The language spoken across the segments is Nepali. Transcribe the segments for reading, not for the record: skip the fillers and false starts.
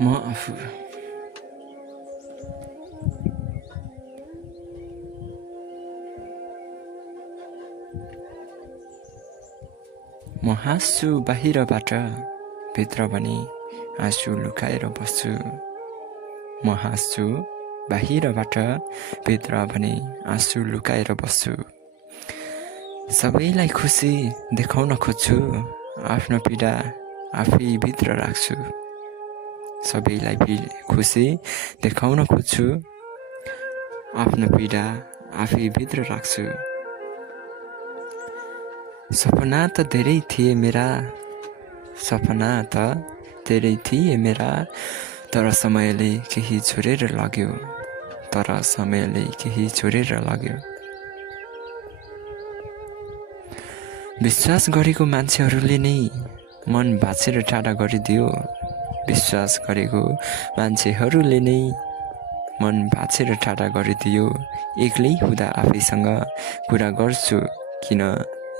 म आफू म हाँस्छु बाहिरबाट, भित्र भने आँसु लुकाएर बस्छु। म हाँस्छु बाहिरबाट, भित्र भने आँसु लुकाएर बस्छु। सबैलाई खुसी देखाउन खोज्छु, आफ्नो पीडा आफै भित्र राख्छु। सबैलाई खुसी देखाउन खोज्छु, आफ्नो पीडा आफै भित्र राख्छु। सपना त धेरै थिए मेरा, सपना त धेरै थिए मेरा, तर समयले केही छोडेर लाग्यो, तर समयले केही छोडेर लाग्यो। विश्वास गरेको मान्छेहरूले नै मन भाँचेर टाढा गरिदियो, विश्वास गरेको मान्छेहरूले नै मन भाँचेर टाढा गरिदियो। एक्लै हुँदा आफैसँग कुरा गर्छु, किन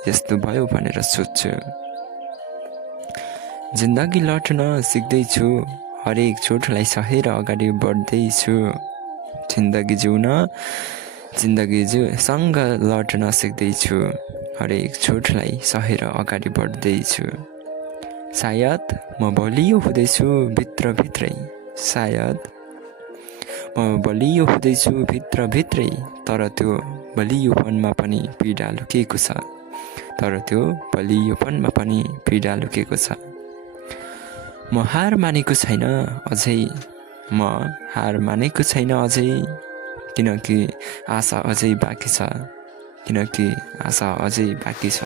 यस्तो भयो भनेर सोध्छु। जिन्दगी लड्न सिक्दैछु, हरेक चोटलाई सहेर अगाडि बढ्दैछु। जिन्दगीसँग लड्न सिक्दैछु, हरेक चोटलाई सहेर अगाडि बढ्दैछु। सायद म बलियो हुँदैछु भित्रभित्रै, सायद म बलियो हुँदैछु भित्रभित्रै, तर त्यो बलियोपनमा पनि पीडा लुकेको छ, तर त्यो बलियोपनमा पनि पीडा लुकेको छ। म हार मानेको छैन अझै, म हार मानेको छैन अझै, किनकि आशा अझै बाँकी छ, किनकि आशा अझै बाँकी छ।